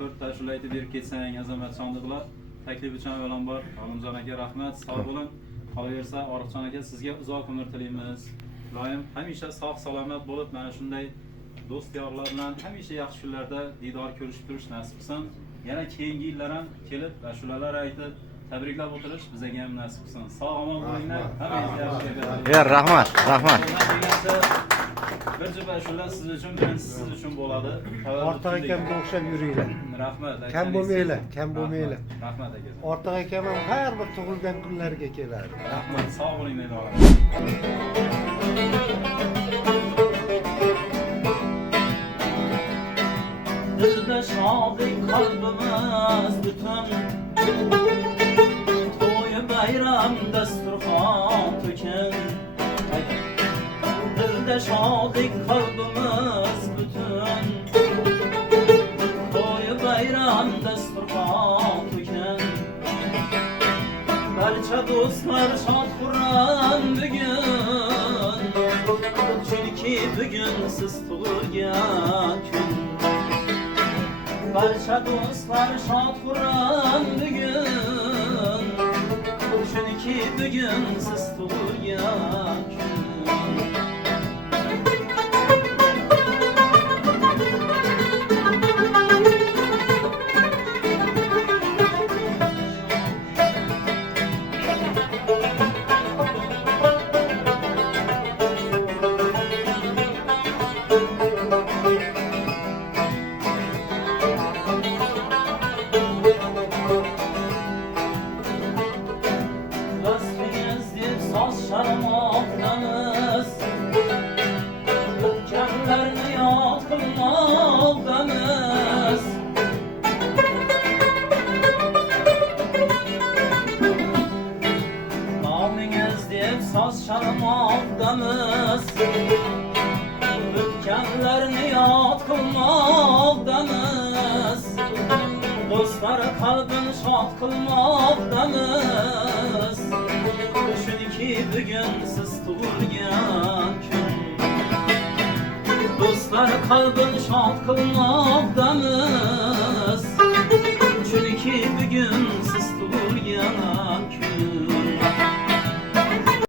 to'rtta ashula aytib berib ketsang, Azamat Sondiqlar taklif uchun avvalambor Olimjon aka rahmat, sog' bo'ling. Qolaversa Oriqjon aka sizga uzoq umr tilaymiz. Ilohim hamisha sog' salomat bo'lib, mana shunday do'st yorlar bilan hamisha yaxshi kunlarda diydor ko'rishib turish nasib qilsin. Yana keyingi yillar ham kelib ashulalar aytib tabriklab o'tirish bizga ham nasib qilsin. Sog' omon bo'linglar. Hammangizga yaxshi. Ya rahmat, rahmat. Bir jupa ashula siz uchun, birinchi siz uchun bo'ladi. Ortiq akamga o'xshab yuringlar. Rahmat. Kam bo'lmaylar, kam bo'lmaylar. Rahmat aka. Ortiq akam ham har bir tug'ilgan kunlarga keladi. Rahmat. Sog' bo'linglar ilohim. Dilde şadik kalbimiz bütün Toyu bayram dasturxon to'kin Dilde şadik kalbimiz bütün Toyu bayram dasturxon to'kin Barcha do'stlar shod xurram bugun Chunki bugun siz tug'ilgan kun Barcha do'stlar shod xurram bugun Chunki bugun siz tug'ilgan kun Saz çalmaqdamız Ötkenlerini yad kılmaqdamız Dostlar kalbin şad kılmaqdamız Çünki bugün siz tug'ilgan kun Dostlar kalbin şad kılmaqdamız